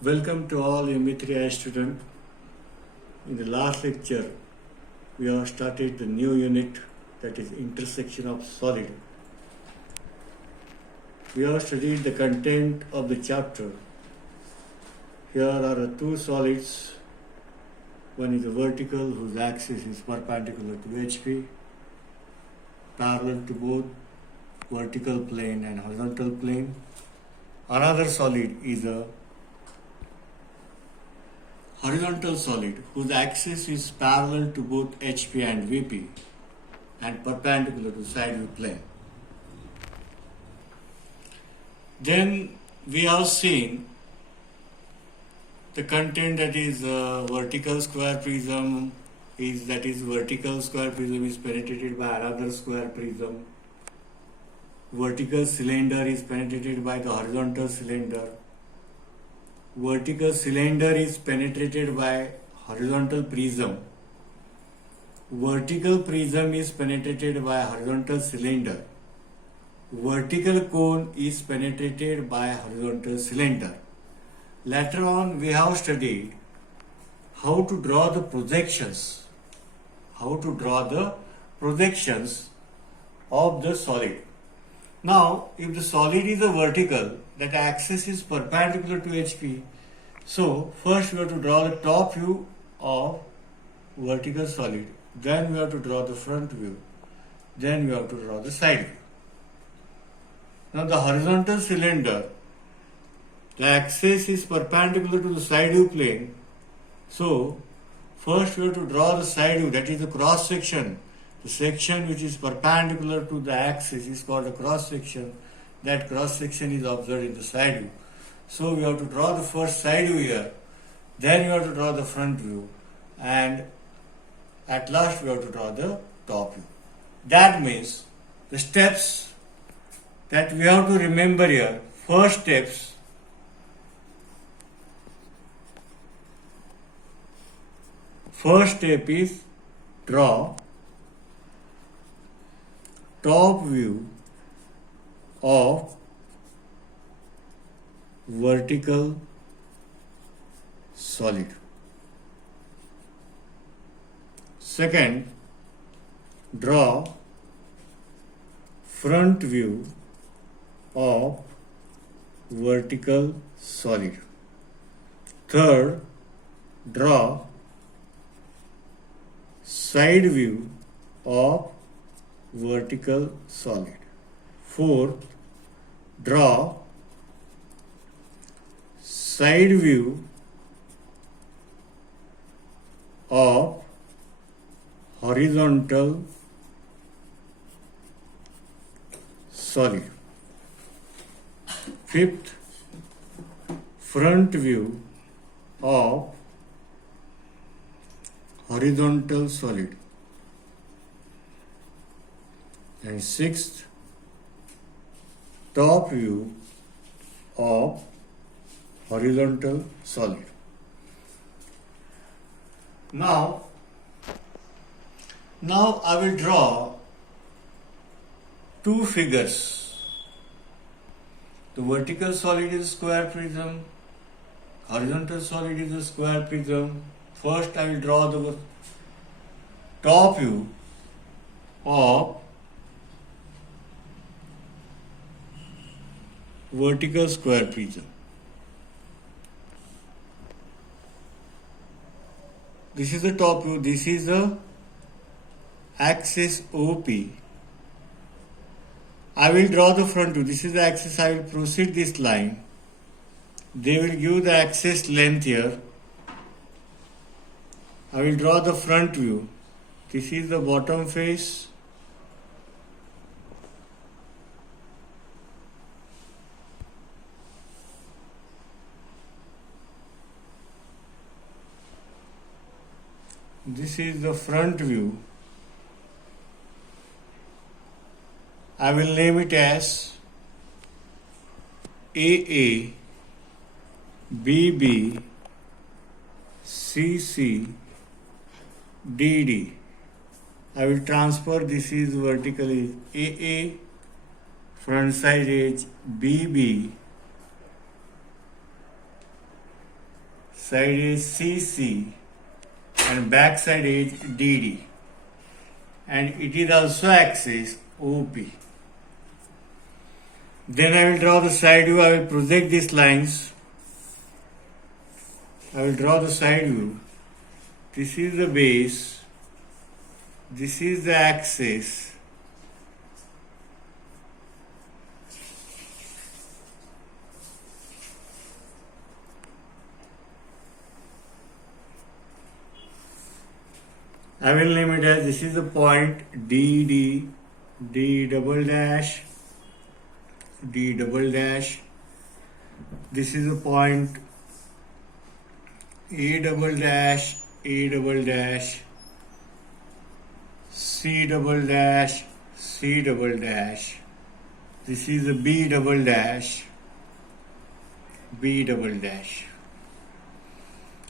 Welcome to all MB3I students. In the last lecture, we have started the new unit, that is intersection of solid. We have studied the content of the chapter. Here are the two solids. One is a vertical whose axis is perpendicular to HP, parallel to both vertical plane and horizontal plane. Another solid is a horizontal solid whose axis is parallel to both HP and VP and perpendicular to side view plane. Then we have seen the content, that is vertical square prism is vertical square prism is penetrated by another square prism. Vertical cylinder is penetrated by the horizontal cylinder. Vertical cylinder is penetrated by horizontal prism. Vertical prism is penetrated by horizontal cylinder. Vertical cone is penetrated by horizontal cylinder. Later on, we have studied how to draw the projections. Of the solid. Now, if the solid is a vertical, that axis is perpendicular to HP. So, first we have to draw the top view of vertical solid. Then we have to draw the front view. Then we have to draw the side view. Now, the horizontal cylinder, the axis is perpendicular to the side view plane. So, first we have to draw the side view, that is the cross section. The section which is perpendicular to the axis is called a cross section. That cross section is observed in the side view. So, we have to draw the first side view here. Then we have to draw the front view. And at last we have to draw the top view. That means the steps that we have to remember here. First step is draw top view of vertical solid. Second, draw front view of vertical solid. Third, draw side view of vertical solid. Fourth, draw side view of horizontal solid. Fifth, front view of horizontal solid. And sixth, top view of horizontal solid. Now I will draw two figures. The vertical solid is a square prism, horizontal solid is a square prism. First I will draw the top view of vertical square prism. This is the top view, this is the axis OP. I will draw the front view, this is the axis, I will proceed this line. They will give the axis length here. I will draw the front view. This is the bottom face. This is the front view. I will name it as AA, BB, CC, DD. I will transfer, this is vertically AA, front side edge BB, side is CC and back side is DD, and it is also axis OP. Then I will draw the side view. I will project these lines. I will draw the side view. This is the base. This is the axis. I will name it as, this is the point DD, D double dash, D double dash. This is the point A double dash, A double dash, C double dash, C double dash. This is the B double dash, B double dash.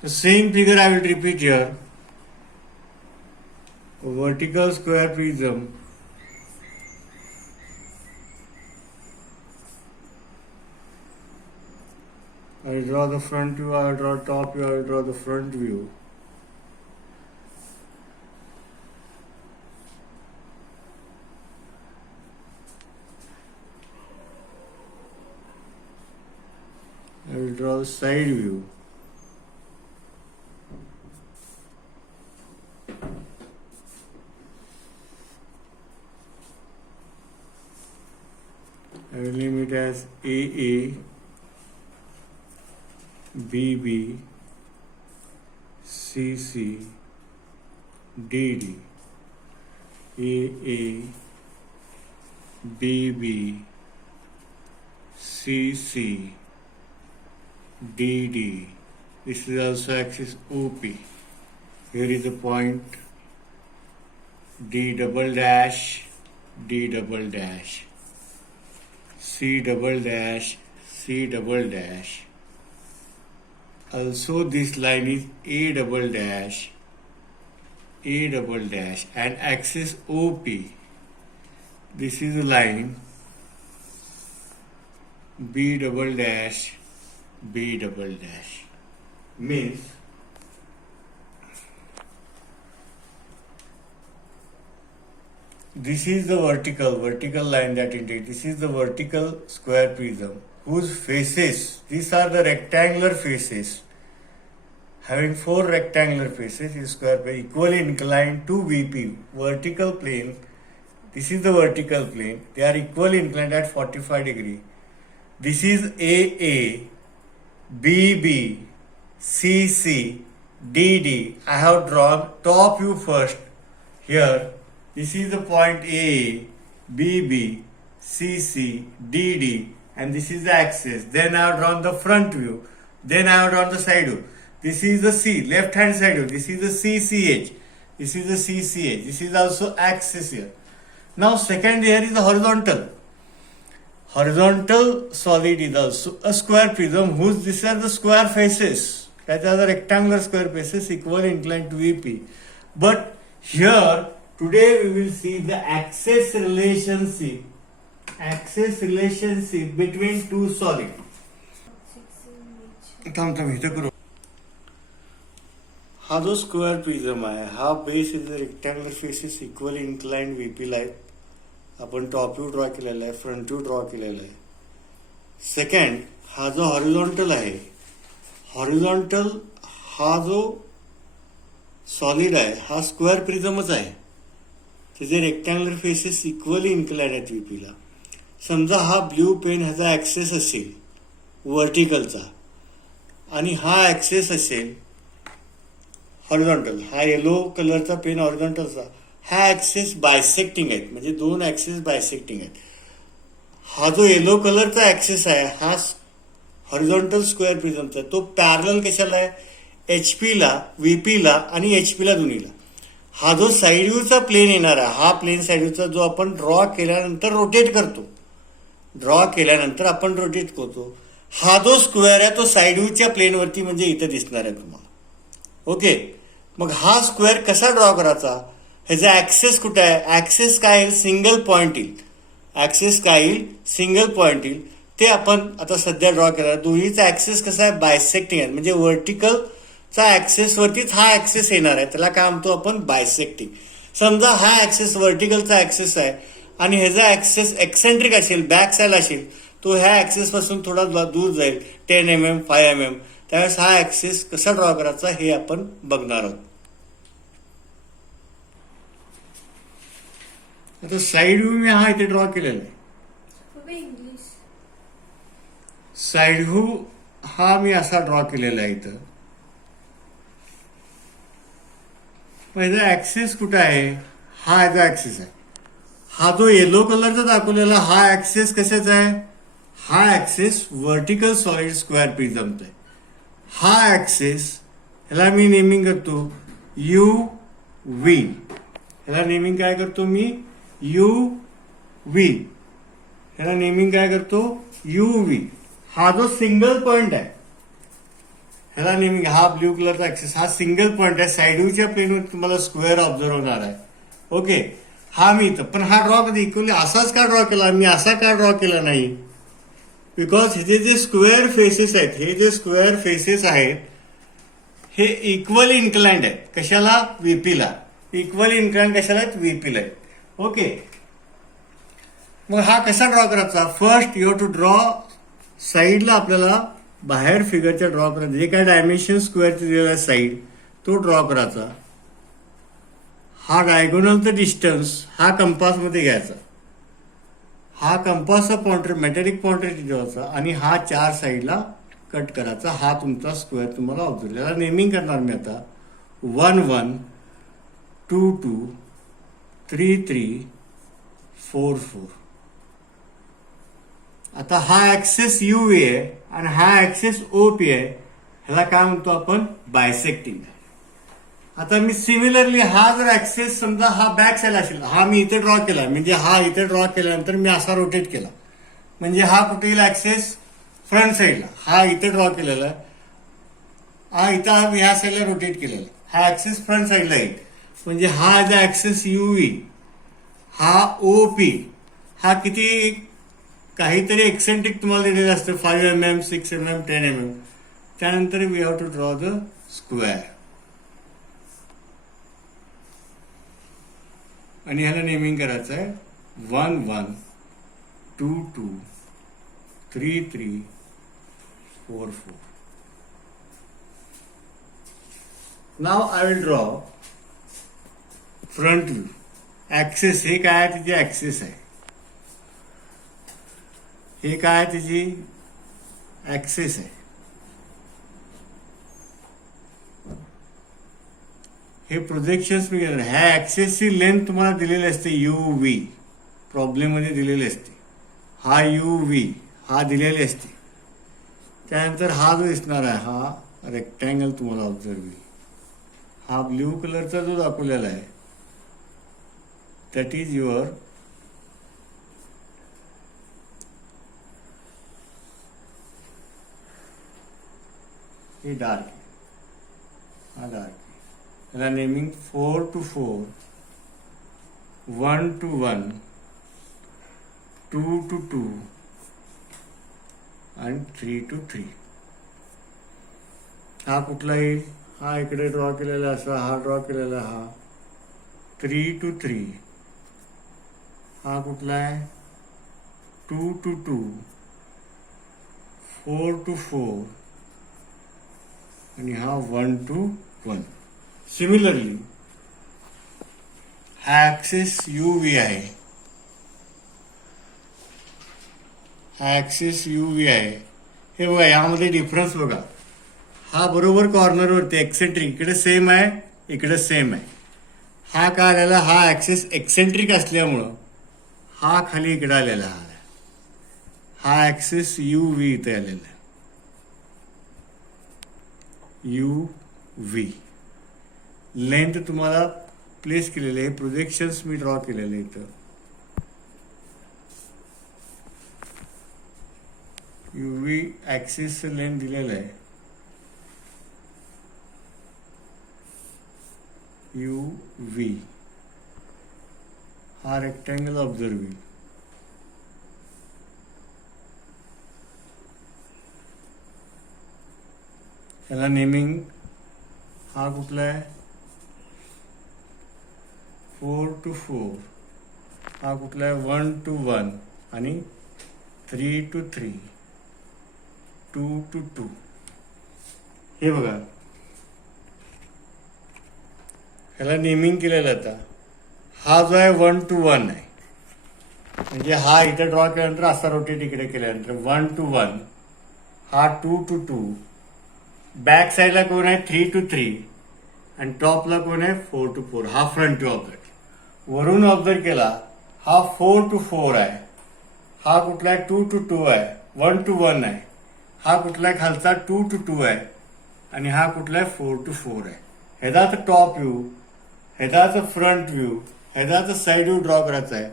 The same figure I will repeat here. A vertical square prism I will draw the front view, I will draw top view, I will draw the front view. I will draw the side view. I will name it as AA, BB, CC, DD. AA, BB, CC, DD. This is also axis OP. Here is the point D double dash, D double dash, C double dash, C double dash. Also this line is A double dash, A double dash, and axis OP. This is the line B double dash, B double dash. Means this is the vertical line that indicates. This is the vertical square prism whose faces, these are the rectangular faces. Having four rectangular faces is square prism equally inclined to VP, vertical plane. This is the vertical plane. They are equally inclined at 45 degree. This is AA, BB, CC, DD. I have drawn top view first. Here, this is the point AA, BB, CC, DD, and this is the axis. Then I have drawn the front view. Then I have drawn the side view. This is the C, left hand side view. This is the CCH. This is the CCH. This is also axis here. Now second here is the horizontal. Horizontal solid is also a square prism whose these are the square faces. That are the rectangular square faces equally inclined to VP. But here today we will see the axis relationship between two solids. हा जो square prism आहे हा base is rectangular faces equally inclined व्हीपीला आहेत. आपण top view draw केलेला आहे, front view draw केलेला आहे. सेकंड, हा जो हॉरिझॉन्टल आहे, हॉरिझॉन्टल हा जो सॉलिड आहे हा स्क्वेअर प्रिझमच आहे. त्याचे रेक्टँग्युलर फेसेस इक्वली इन्क्लाइंड आहेत व्हीपीला. समजा हा ब्ल्यू पेन ह्याचा ऍक्सेस असेल वर्टिकलचा आणि हा ऍक्सेस असेल हॉरिझॉन्टल, हा येलो कलरचा पेन हॉरिझॉन्टलचा, हा ऍक्सेस बायसेक्टिंग आहेत, म्हणजे दोन ऍक्सेस बायसेक्टिंग आहेत. हा जो येलो कलरचा ऍक्सेस आहे हा हॉरिझॉन्टल स्क्वेअर प्रिझमचा, तो पॅरलल कशाला आहे, एचपीला, व्हीपीला आणि एचपीला दोन्हीला. हा जो साईड व्ह्यूचा प्लेन येणार आहे, हा प्लेन साईड व्ह्यूचा जो आपण ड्रॉ केल्यानंतर रोटेट करतो, हा जो स्क्वेअर आहे तो साईड व्ह्यूच्या प्लेनवरती म्हणजे इथे दिसणार आहे तुम्हाला. ओके, मग हा स्क्वेअर कसा ड्रॉ करायचा, ह्याचा ऍक्सेस कुठे आहे, ऍक्सेस काय येईल, सिंगल पॉइंट येईल. ऍक्सेस काय येईल, सिंगल पॉइंट येईल. ते आपण आता सध्या ड्रॉ केला. दोन्हीचा ऍक्सेस कसा आहे, बायसेक्टिंग आहे, म्हणजे वर्टिकल चा ऍक्सेस वरतीच हा ऍक्सेस येणार आहे, त्याला काय म्हणतो आपण, बायसेक्टिंग. समजा हा ऍक्सेस व्हर्टिकलचा ऍक्सेस आहे आणि ह्याचा ऍक्सेस एक्सेंट्रिक असेल, बॅक साईड असेल, तो ह्या ऍक्सेस पासून थोडा दूर जाईल, 10 mm 5 mm. त्यावेळेस हा ऍक्सेस कसा ड्रॉ करायचा हे आपण बघणार आहोत. आता साईड व्ह्यू मी हा इथे ड्रॉ केलेला आहे. साईड व्ह्यू हा मी असा ड्रॉ केलेला आहे इथं. पहिला ऍक्सेस कुठं आहे, हा याचा ऍक्सेस आहे. हा जो येलो कलरचा दाखवलेला हा ऍक्सेस कशाचा आहे, हा ऍक्सेस व्हर्टिकल सॉलिड स्क्वेअर प्रिझमचा आहे. हा ऍक्सेस ह्याला मी नेमिंग करतो यू व्ही. ह्याला नेमिंग काय करतो मी, यू व्ही. ह्याला नेमिंग काय करतो, यू व्ही. हा जो सिंगल पॉइंट आहे ह्याला नेमिंग, हा ब्ल्यू कलरचा ऍक्सेस हा सिंगल पॉइंट आहे. साईड व्ह्यूच्या प्लेनवर तुम्हाला स्क्वेअर ऑब्झर्व होणार आहे. ओके, हा मी इथं, पण हा ड्रॉ कधी इक्वली असाच का ड्रॉ केला, मी असा का ड्रॉ केला नाही, बिकॉज हे जे स्क्वेअर फेसेस आहेत, हे जे स्क्वेअर फेसेस आहेत हे इक्वल इन्क्लाइंड आहेत. कशाला, व्हीपीला. इक्वल इन्क्लाइंड कशाला आहेत, व्हीपीला आहेत. ओके, मग हा कसा ड्रॉ करायचा, first you have to draw साईडला, आपल्याला बाहेर फिगरच्या ड्रॉ करायचं, जे काय डायमेन्शन स्क्वेअरचे दिलेला आहे साईड, तो ड्रॉ करायचा. हा डायगोनलचा डिस्टन्स हा कंपासमध्ये घ्यायचा, हा कंपासचा पॉइंटर मॅटेरिक पॉइंटर ठेवायचा आणि हा चार साईडला कट करायचा. हा तुमचा स्क्वेअर तुम्हाला ऑब्झर्व. याला नेमिंग करणार मी आता 1 1 2 2 3 3 4 4. आता हा ऍक्सेस यू व्ही आहे आणि हा ऍक्सेस ओ पी आहे, ह्याला काय म्हणतो आपण, बायसेक्टिंग. आता मी सिमिलरली हा जर ऍक्सेस समजा हा बॅक साईड असेल, हा मी इथे ड्रॉ केला, म्हणजे हा इथे ड्रॉ केल्यानंतर मी असा रोटेट केला, म्हणजे हा कुठे येईल, ऍक्सेस फ्रंट साईडला. हा इथे ड्रॉ केलेला आहे, हा इथं ह्या साईडला रोटेट केलेला, हा ऍक्सेस फ्रंट साईडला येईल. म्हणजे हा जो ऍक्सेस यू व्ही, हा ओ पी, हा किती काहीतरी एक्सेंट्रिक तुम्हाला दिलेलं असतं, 5 mm 6 mm 10 mm. त्यानंतर we have to draw the square आणि ह्याला नेमिंग करायचं आहे 1 1 2 2 3 3 4 4. Now I will draw front view. Axes हे काय आहे, तिची ऍक्सेस आहे, हे काय त्याची ऍक्सेस आहे. हे प्रोजेक्शन्स मी घेणार. ह्या ऍक्सेसची लेंथ तुम्हाला दिलेली असते यू व्ही, प्रॉब्लेम मध्ये दिलेली असते. हा यू व्ही हा दिलेली असते. त्यानंतर हा जो दिसणार आहे हा रेक्टँगल तुम्हाला ऑब्झर्व होईल. हा ब्ल्यू कलरचा जो दाखवलेला आहे दॅट इज युअर हे डार्क, हा डार्क. त्याला नेमिंग 4 to 4 1 to 1 2 to 2 आणि 3 to 3. हा कुठला येईल, हा इकडे ड्रॉ केलेला असा, हा ड्रॉ केलेला, हा 3 to 3. हा कुठला आहे 2 to 2 4 to 4 आणि हा 1 to 1. सिमिलरली हा ऍक्सेस यू व्ही आहे, हा ऍक्सेस यू व्ही आहे. हे बघा यामध्ये डिफरन्स बघा, हा बरोबर कॉर्नरवरती एक्सेंट्रिक, इकडे सेम आहे, इकडे सेम आहे. हा काय आलेला, हा ऍक्सेस एक्सेंट्रिक असल्यामुळं हा खाली इकडे आलेला आहे. हा ऍक्सेस यू व्ही इथे आलेला आहे, यू व्ही. लेंथ तुम्हाला प्लेस केलेले आहे, प्रोजेक्शन्स मी ड्रॉ केलेले इथं. यू व्ही ऍक्सिसचं लेंथ दिलेलं आहे, यू व्ही. हा रेक्टँगल ऑब्झर्व होईल. त्याला नेमिंग हा कुठला आहे 4 to 4, हा कुठला आहे 1 to 1 आणि 3 to 3, 2 to 2. हे बघा, ह्याला नेमिंग केलेलं आता. हा जो आहे 1 to 1 आहे, म्हणजे हा इथे ड्रॉ केल्यानंतर असा रोटेट इकडे केल्यानंतर 1 to 1, हा 2 to 2, बॅक साईडला कोण आहे 3 to 3 आणि टॉपला कोण आहे 4 to 4. हा फ्रंट व्ह्यू ऑब्झर्व. वरून ऑब्झर्व केला, हा 4 to 4 आहे, हा कुठला आहे 2 to 2 आहे, 1 to 1 आहे, हा कुठला आहे खालचा 2 to 2 आहे आणि हा कुठला आहे 4 to 4 आहे. ह्याचा टॉप व्ह्यू, ह्याचा फ्रंट व्ह्यू, ह्याचा साईड व्ह्यू ड्रॉ करायचा आहे.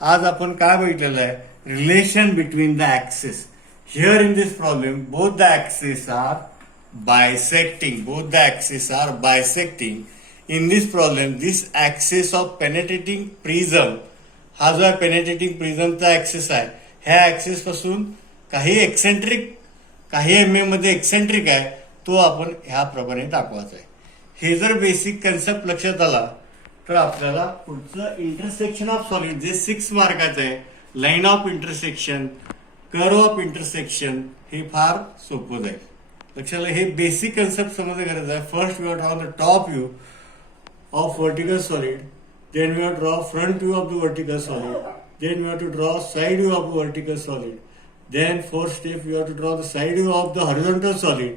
आज आपण काय बघितलेलं आहे, relation between the axis. Here in this problem both the axis are bisecting. Both the axes are bisecting. In this problem, this axis of penetrating prism, हा जो आहे पेनेट्रेटिंग प्रिझमचा ऍक्सिस आहे, ह्या ऍक्सिस पासून काही एक्सेंट्रिक, काही MM मध्ये एक्सेंट्रिक आहे, तो आपण ह्या प्रमाणे दाखवायचा आहे. हे जर बेसिक कन्सेप्ट लक्षात आला तर आपल्याला पुढचं इंटरसेक्शन ऑफ सॉलिड जे 6 मार्काचं आहे, line of intersection, curve of intersection, हे फार सोपं जाईल. लक्षात हे बेसिक कन्सेप्ट समजणं गरजेचं आहे. First we are draw the top view of vertical solid, then we have to draw front view of the vertical solid, then we have to draw side view of the vertical solid, then fourth step we have to draw the side view of the horizontal solid,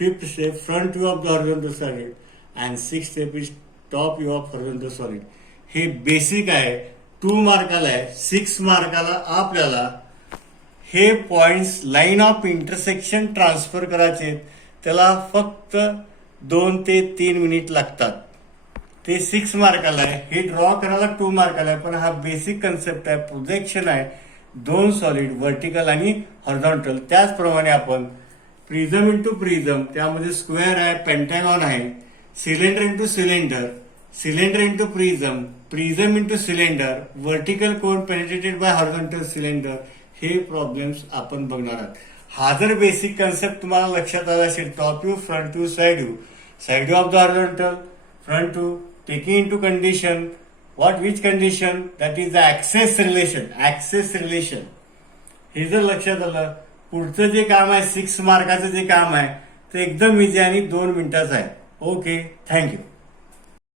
fifth step front view of the horizontal solid, and sixth step is top view of horizontal solid. हे basic आहे, 2 मार्काला आहे. 6 मार्काला आपल्याला हे points line of intersection transfer करायचे, त्याला फक्त 2 ते 3 मिनिट लागतात. ते 6 मार्काला आहे. हे ड्रॉ करायला 2 मार्काला आहे, पण हा बेसिक कन्सेप्ट आहे, प्रोजेक्शन आहे, 2 सॉलिड व्हर्टिकल आणि हॉरिझॉन्टल. त्याचप्रमाणे आपण प्रिझम इंटू प्रिझम, त्यामध्ये स्क्वेअर आहे, पेंटॅगॉन आहे, cylinder into cylinder, cylinder into prism, prism into cylinder, vertical cone penetrated by horizontal cylinder, हे प्रॉब्लेम्स आपण बघणार आहोत. हा जर बेसिक कन्सेप्ट तुम्हाला लक्षात आला असेल, top view, front view, side view, side view of the horizontal, front view, taking into condition, which condition, that is the axis relation. हे जर लक्षात आलं, पुढचं जे काम आहे 6 मार्काचं जे काम आहे ते एकदम इझी आणि 2 मिनिटाचं आहे. Okay, thank you.